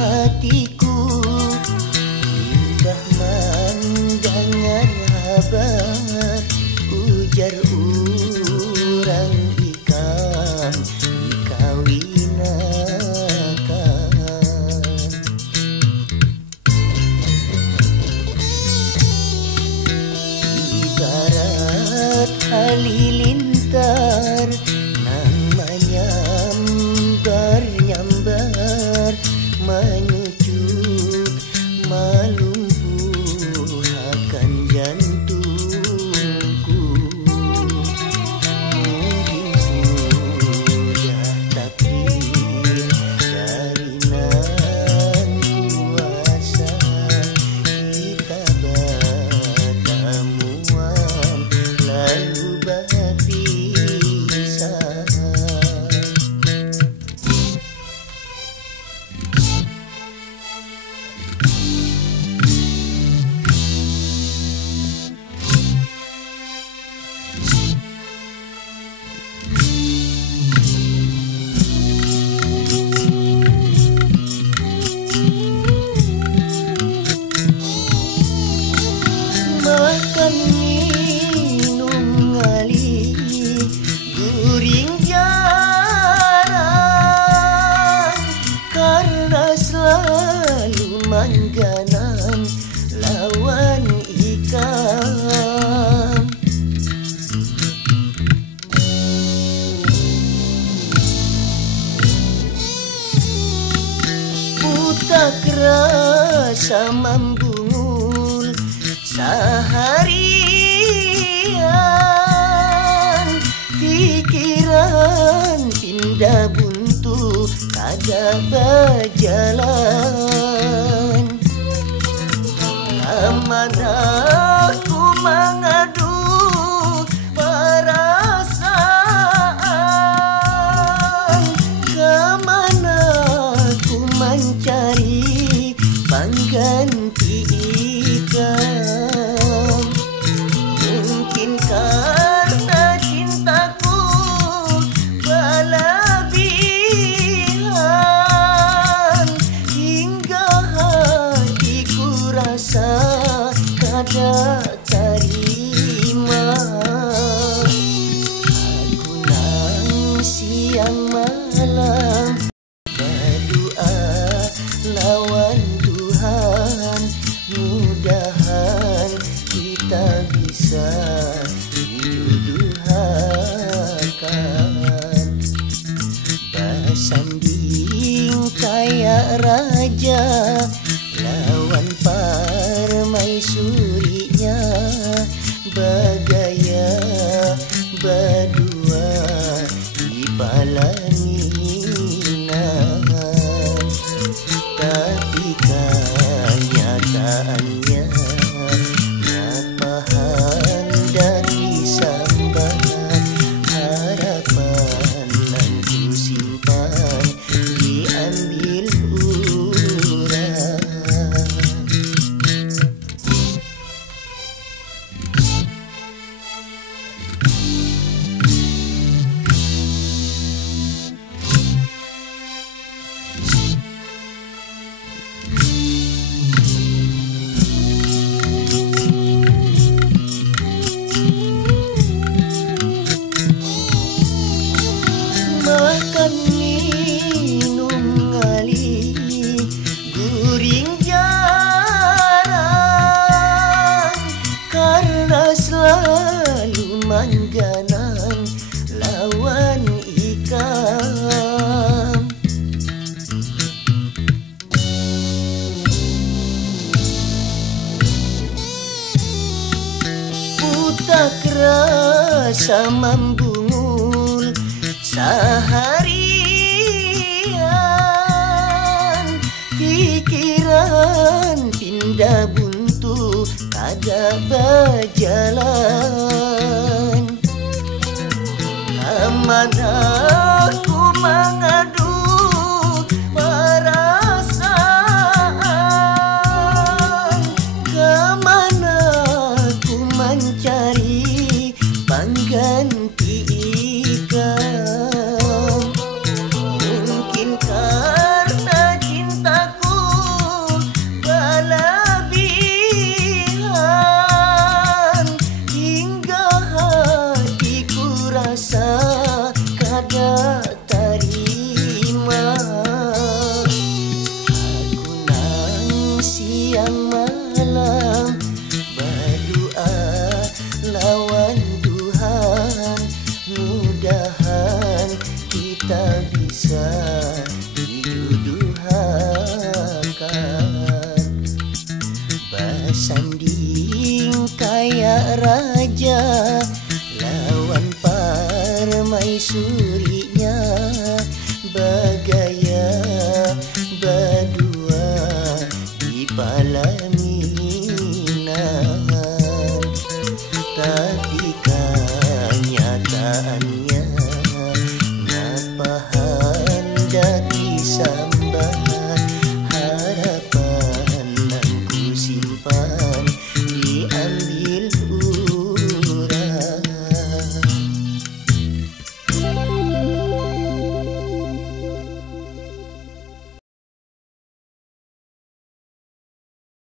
Hatiku indah mendengar kabar ujar urang ikan dikawinakan. Ibarat halilintar nang menyambar-nyambar menyucuk melumpuhkan jantungku. Mungkin sudah takdir dari nan kuasa kita bertemuan lalu berpisah. Makan minum ngali guring jarang karena selalu mangganang lawan ikan. Putak rasa membungul seharian, pikiran pindah buntu kada berjalan. Kemana aku mengadu perasaan, kemana aku mencari pengganti ikan. Mungkin karena cintaku berlebihan hingga hatiku rasa kada terima. Aku nang siang malam berdoa lawan Tuhan, mudahan kita bisa dijodohkan. Bersanding kayak raja lawan permaisurinya, bergaya berdua di pelaminan. Tapi kenyataannya napahan dari sambat, harapan yang ku simpan diambil urang. Makan minum ngali guring jarang karena selalu mangganang lawan ikan. Putak rasa membungul seharian, pikiran pindah buntu kada berjalan. raja lawan permaisurinya, bergaya berdua di malam